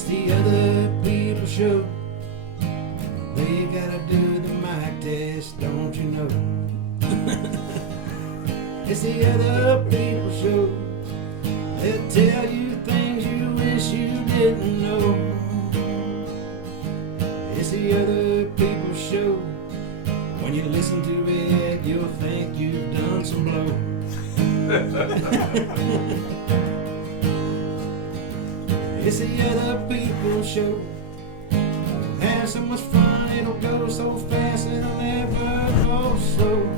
It's the other people show. They gotta do the mic test, don't you know? It's the other people show. They'll tell you things you wish you didn't know. It's the other people show. When you listen to it, you'll think you've done some blow. It's the other people show. We'll have so much fun, it'll go so fast, it'll never go slow.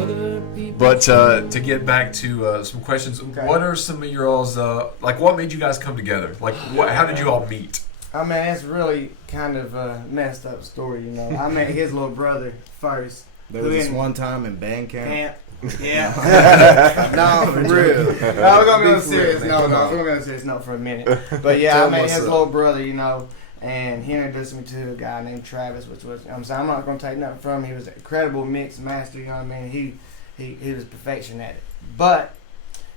Other people. But to get back to some questions, what are some of your all's like? What made you guys come together? Like, how did you all meet? I mean, it's really kind of a messed up story, you know. I met his little brother first. There was this one time in band camp. Yeah. No, for real. No, we're gonna be on serious. We're gonna be on serious note for a minute. But yeah, I met his little brother, you know, and he introduced me to a guy named Travis, which was, you know what I'm saying, I'm not gonna take nothing from him. He was an incredible mix master, you know what I mean. He was perfection at it. But,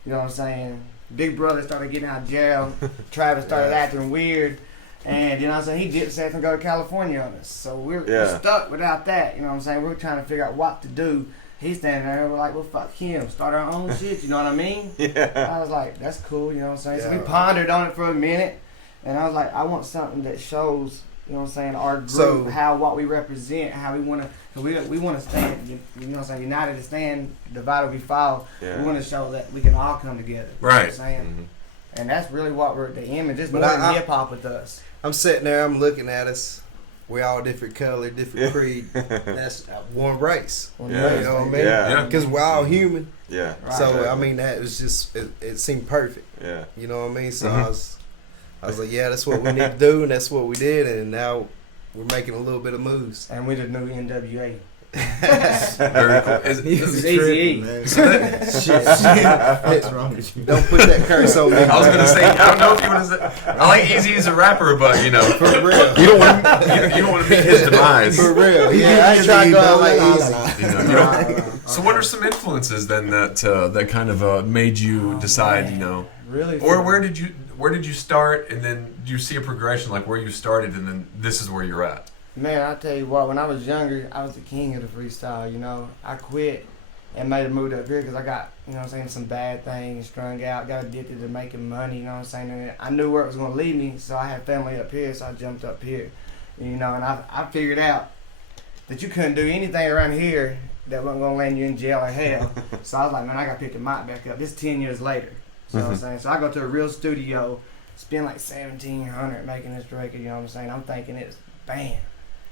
you know what I'm saying, Big Brother started getting out of jail. Travis started acting weird. And, you know what I'm saying, he did say and go to California on us. So we're stuck without that, you know what I'm saying. We're trying to figure out what to do. He's standing there, we're like, well, fuck him. Start our own shit, you know what I mean? Yeah. I was like, that's cool, you know what I'm saying? So we pondered on it for a minute. And I was like, I want something that shows, you know what I'm saying, our group, what we represent, how we want to, we want to stand, you know what I'm saying, united to stand, divided we fall. Yeah. We want to show that we can all come together. Right. You know what I'm saying? Mm-hmm. And that's really what we're, the image is more than hip-hop with us. I'm sitting there, I'm looking at us. We all different color, different creed. That's one race. You know what I mean? Yeah. Because we're all human. Yeah. Right. So, I mean, that was just, it seemed perfect. Yeah. You know what I mean? So I was like, yeah, that's what we need to do, and that's what we did, and now we're making a little bit of moves. And we're the new NWA. Very cool. It's Easy. What's wrong with you? Don't put that curse on me. I was gonna say, I don't know if you want to say. I like Easy as a rapper, but you know, for real, you don't want to meet his demise. For real, yeah. I ain't trying to go out like Easy. You know. So, what are some influences then that kind of made you decide, you know, really, or where did you start, and then do you see a progression like where you started, and then this is where you're at? Man, I tell you what, when I was younger, I was the king of the freestyle, you know. I quit and made a move up here because I got, you know what I'm saying, some bad things, strung out, got addicted to making money, you know what I'm saying. And I knew where it was going to lead me, so I had family up here, so I jumped up here, you know. And I figured out that you couldn't do anything around here that wasn't going to land you in jail or hell. So I was like, man, I got to pick the mic back up. This 10 years later, you know what I'm saying. So I go to a real studio, spend like $1,700 making this record, you know what I'm saying. I'm thinking it's bam.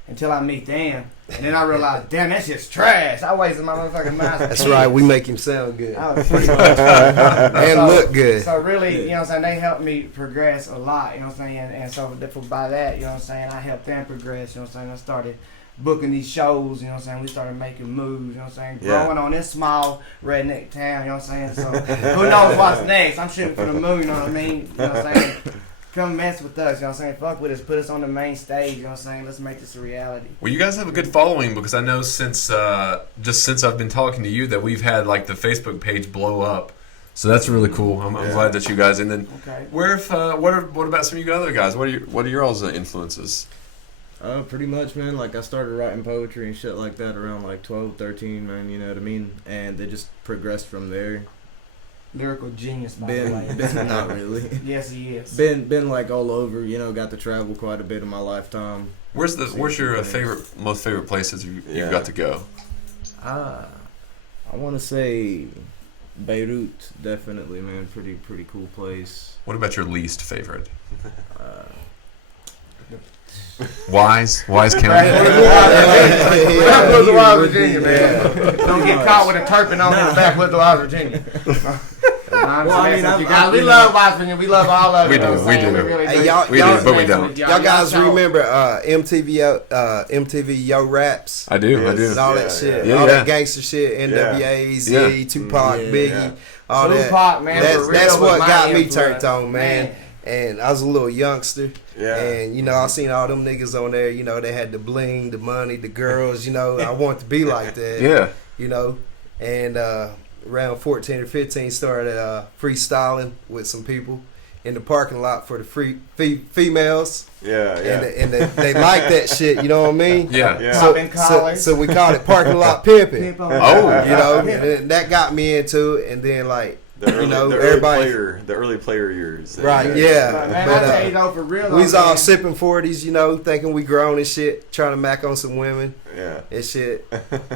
Until I meet them, and then I realize, damn, that shit's trash. I wasted my motherfucking mind. That's right, we make him sound good. Pretty much. And look good. So really, you know what I'm saying, they helped me progress a lot, you know what I'm saying, and so by that, you know what I'm saying, I helped them progress, you know what I'm saying. I started booking these shows, you know what I'm saying, we started making moves, you know what I'm saying, growing on this small redneck town, you know what I'm saying, so who knows what's next. I'm shooting for the moon, you know what I mean, you know what I'm saying. Come mess with us, you know what I'm saying? Fuck with us, put us on the main stage, you know what I'm saying? Let's make this a reality. Well, you guys have a good following because I know since I've been talking to you that we've had like the Facebook page blow up. So that's really cool. I'm glad that you guys. And then, what about some of you other guys? What are your all's influences? Pretty much, man. Like I started writing poetry and shit like that around like 12, 13, man. You know what I mean? And they just progressed from there. Lyrical genius, by the way. Not really. Yes, he is. Been like all over, you know, got to travel quite a bit in my lifetime. Where's your most favorite places you've got to go? I want to say Beirut, definitely, man. Pretty cool place. What about your least favorite? Wise County. Backwoods of West Virginia, man. Don't get caught with a turpin on in the backwoods of West Virginia. We love West Virginia. We love all of it. We do. Really hey, we do, but we don't. Y'all guys remember MTV Yo Raps? I do. And all that shit. All that gangster shit. NWA, Z, Tupac, Biggie. All that. Tupac, man. That's what got me turned on, man. And I was a little youngster. Yeah. And, you know, I seen all them niggas on there, you know, they had the bling, the money, the girls, you know. I wanted to be like that. Yeah. You know. And around 14 or 15 started freestyling with some people. in the parking lot for the females. Yeah, yeah. And they like that shit. You know what I mean? Yeah. Yeah. Popping collars. So we called it parking lot pimping. Pimp on Oh, You know, Yeah. and then that got me into it, and then like The early, you know, the everybody. early player years. Right, yeah. But man, But, I tell you though, for real, We was though, all man, sipping 40s, you know, thinking we grown and shit, trying to mac on some women Yeah, and shit.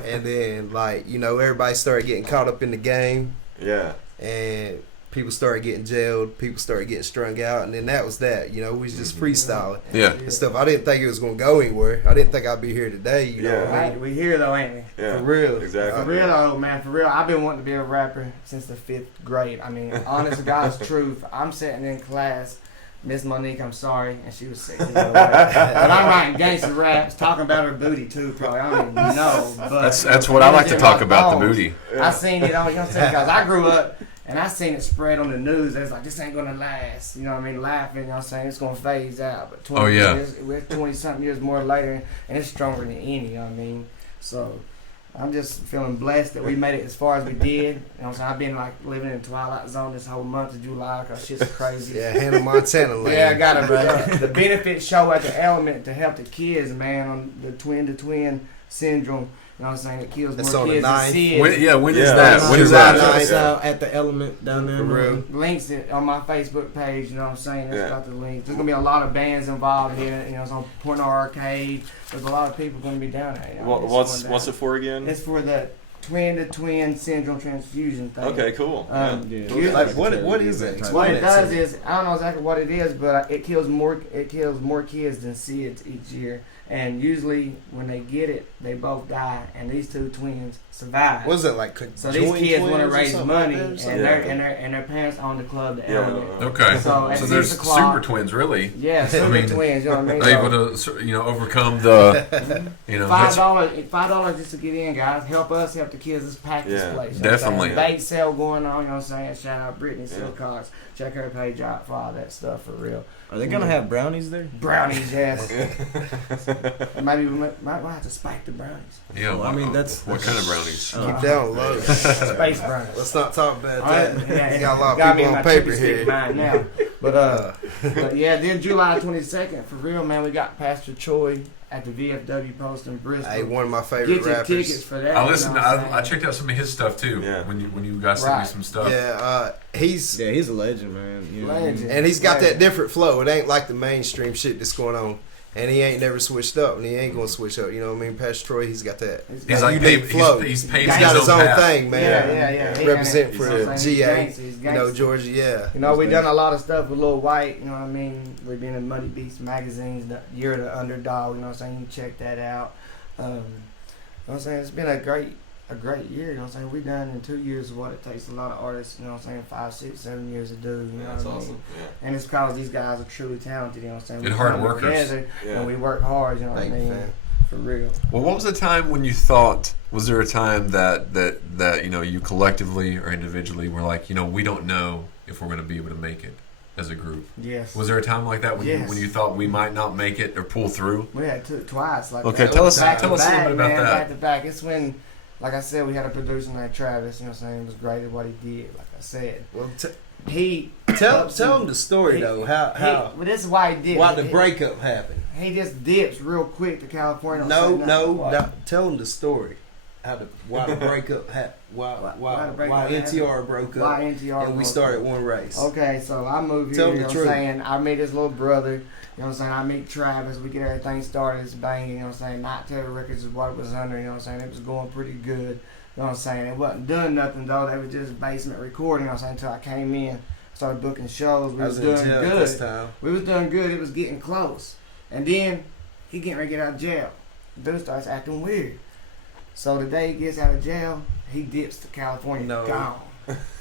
And then, like, you know, everybody started getting caught up in the game, yeah. and people started getting jailed, people started getting strung out, and then that was that. You know, we was just freestyling Yeah. and stuff. I didn't think it was going to go anywhere. I didn't think I'd be here today, you know Yeah. what I mean? Right, we here though, ain't we? Yeah, For real. Exactly. For real though, man, for real. I've been wanting to be a rapper since the 5th grade. I mean, honest to God's truth. I'm sitting in class, Miss Monique, I'm sorry, and she was sick. You know, but I'm writing gangster raps, talking about her booty too, probably. I don't even know. But That's what I like to talk about, the booty. I seen it on, you know what I'm saying? Because I grew up and I seen it spread on the news. It's like, this ain't going to last. You know what I mean? Laughing, you know what I'm saying? It's going to phase out. But 20 Oh, yeah. years, we're 20-something years more later, and it's stronger than any, you know what I mean? So I'm just feeling blessed that we made it as far as we did. You know what I'm saying? I've been like living in Twilight Zone this whole month of July because shit's crazy. Yeah, Hannah Montana land. Yeah, I got the benefit show at the Element to help the kids, man, on the twin-to-twin syndrome. You know what I'm saying? It kills That's more on the kids than 9th. SIDS. When is Yeah. that? When is July that? 9th. So at the Element down there. For real. Links it on my Facebook page, you know what I'm saying? It's Yeah. got the links. There's gonna be a lot of bands involved here. You know, it's on Porno Arcade. There's a lot of people gonna be down there. You know, it's going What's down. it for again? It's for the twin-to-twin syndrome transfusion thing. Okay, cool. Yeah. Like, what is it? What Explain it it does to me. is, I don't know exactly what it is, but it kills more kids than SIDS each year. And usually when they get it, they both die, and these two twins survive. What is it, like So these kids want to raise money, Like and that or something? their parents own the club, the Yeah. Element. Okay. So at So 6 there's o'clock- super twins, really. Yeah, super mean, twins. You know what I mean? Able to, overcome the, $5 just to get in, guys. Help us, help the kids. Let's pack this Yeah. place. You know what I'm saying? Definitely. Bake sale going on. You know what I'm saying? Shout out Brittany Silcox. Check her page out for all that stuff for real. Are they gonna have brownies there? Brownies, yes. Maybe we might have to spike the brownies. Yeah, Well, I mean, that's- what kind of brownies? Keep down low. Space brownies. Let's not talk about All right, that. yeah, We got a lot got of me in people my on paper trippy stick here. mind now. But yeah, then July 22nd, for real, man, we got Pastor Choi at the VFW post in Bristol. Hey, one of my favorite Get your tickets rappers. for that. I you listened. know what I'm I saying? checked out some of his stuff too. Yeah. When you guys sent me Right. some stuff. Yeah, he's Yeah, he's a legend, man. You know what I mean? Legend. and he's got that different flow. It ain't like the mainstream shit that's going on. And he ain't never switched up, and he ain't gonna switch up. You know what I mean? Pastor Troy, he's got that. He's like unique paved, flow. he's paved He's his got his own path. thing, man. Yeah. He Represent kinda- for you know the what I'm saying? GA. He's gangsta, he's You know, gangsta. Georgia, yeah. You know, we've done a lot of stuff with Lil White, you know what I mean? We've been in Muddy Beats magazines, the Year of the Underdog, you know what I'm saying? You can check that out. You know what I'm saying? It's been a great year, you know what I'm saying? We've done in 2 years what it takes a lot of artists, you know what I'm saying? 5, 6, 7 years to do, you know That's what I mean? awesome. And it's because these guys are truly talented, you know what I'm saying? And We hard come workers. together Yeah. and we work hard, you know what I Thank you, mean? fam. For real. Well, what was the time when you thought? Was there a time that you collectively or individually were like, we don't know if we're going to be able to make it as a group? Yes. Was there a time like that when Yes. you thought we might not make it or pull through? We had two twice. Like Okay, that. tell us Back a to little back, bit about man, that. Back to back. It's when, like I said, we had a producer named Travis. You know what I'm saying? He was great at what he did. Like I said, Well, he tell him the story though. How Well, this is why he did. why it. the breakup happened? He just dips real quick to California. No, Don't say nothing. What? no. Tell him the story. Why the breakup happened? Why the Why breakup NTR broke up? Why NTR? And we broke started up. one race. Okay, so I moved Tell here, him you the know what I'm truth. saying? I meet his little brother, you know what I'm saying? I meet Travis, we get everything started, it's banging, you know what I'm saying? Night Terror Records is what it was under, you know what I'm saying? It was going pretty good, you know what I'm saying? It wasn't doing nothing though, they was just basement recording, you know what I'm saying? Until I came in, started booking shows, we I was was in doing jail good. this time. We was doing good, it was getting close. And then, he getting ready to get out of jail. Dude starts acting weird. So the day he gets out of jail, he dips to California, No. gone.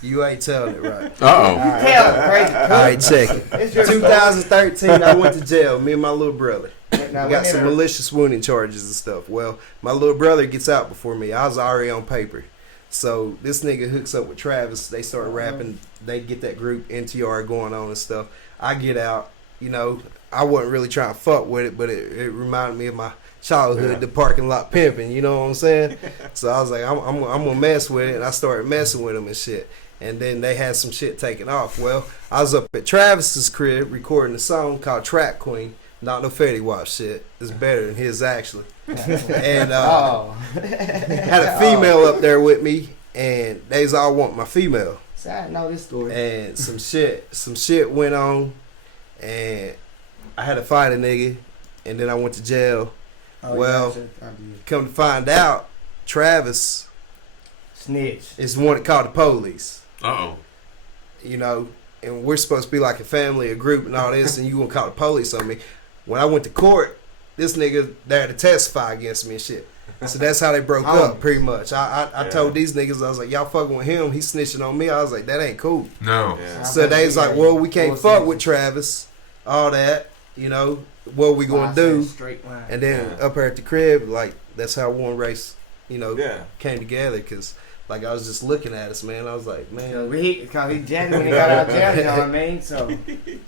You ain't telling it right. Uh-oh. Hell, crazy. All right, check it. It's your story. 2013, I went to jail. Me and my little brother. Now, We got some malicious wounding charges and stuff. Well, my little brother gets out before me. I was already on paper. So this nigga hooks up with Travis. They start rapping. They get that group NTR going on and stuff. I get out. I wasn't really trying to fuck with it, but it reminded me of my childhood, the parking lot pimping. You know what I'm saying? So I was like, I'm gonna mess with it, and I started messing with him and shit. and then they had some shit taken off. Well, I was up at Travis's crib recording a song called Trap Queen. Not no Fetty Wap shit. It's better than his actually. And had a female up there with me, and they's all want my female. So I know this story. And some shit went on, and I had to fight a nigga, and then I went to jail. Well, come to find out, Travis snitch is the one that called the police. Uh-oh. You know, and we're supposed to be like a family, a group, and all this, and you gonna call the police on me. When I went to court, this nigga there to testify against me and shit. So that's how they broke up, pretty much. I told these niggas, I was like, y'all fucking with him, he's snitching on me. I was like, that ain't cool. No. Yeah. So they was like, well, we can't fuck with Travis, all that, you know, what we gonna do? And then up here at the crib, like, that's how One Race, you know, came together, because like I was just looking at us, man. I was like, man, because he genuinely got out of jail, you know what I mean? So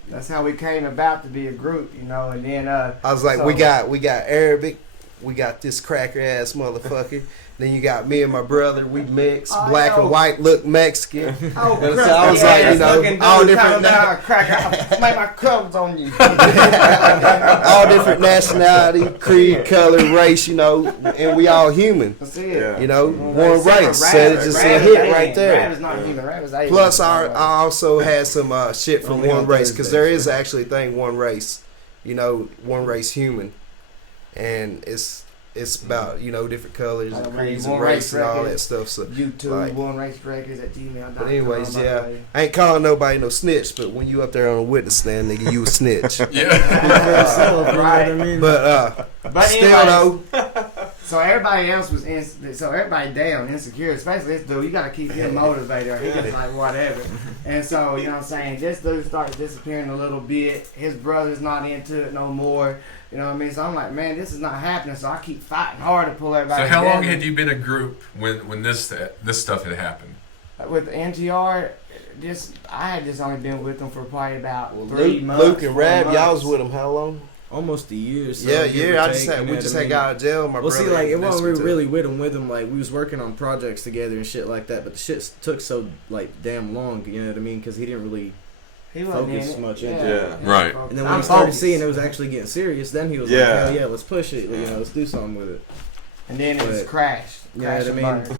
that's how we came about to be a group, you know. And then I was like, we got Arabic, we got this cracker ass motherfucker. Then you got me and my brother. We mixed, black and white, look Mexican. Oh, so I was like, you know, all different, make my crumbs on you. all different nationality, creed, color, race, you know, and we all human. That's it. You know, One Race. So it just a hit right there. Plus, I also had some shit from One Race, because there is actually a thing, One Race. You know, One Race human, and it's about, you know, different colors and creeds and race and all that stuff. So YouTube, like, One Race Records at gmail.com. But anyways, yeah, I ain't calling nobody no snitch, but when you up there on a witness stand, nigga, you a snitch. Right. But still though. So everybody else was so everybody down, insecure, especially this dude. You gotta keep him motivated, or he gets like whatever. And so, you know what I'm saying, this dude started disappearing a little bit. His brother's not into it no more. You know what I mean? So I'm like, man, this is not happening. So I keep fighting hard to pull everybody. So how long together. had you been a group when this stuff had happened? With NTR, I had just only been with them for probably about 3 months. Luke and Rab, y'all was with them how long? Almost a year. So yeah, I just had got out of jail. My brother. See, like it wasn't really with him. Like we was working on projects together and shit like that. But the shit took so like damn long. You know what I mean? Because he didn't really focus much into it. Right. And then when he started seeing it was actually getting serious, then he was like, hell yeah, let's push it. You know, let's do something with it. And then it was crashed. Yeah, I mean,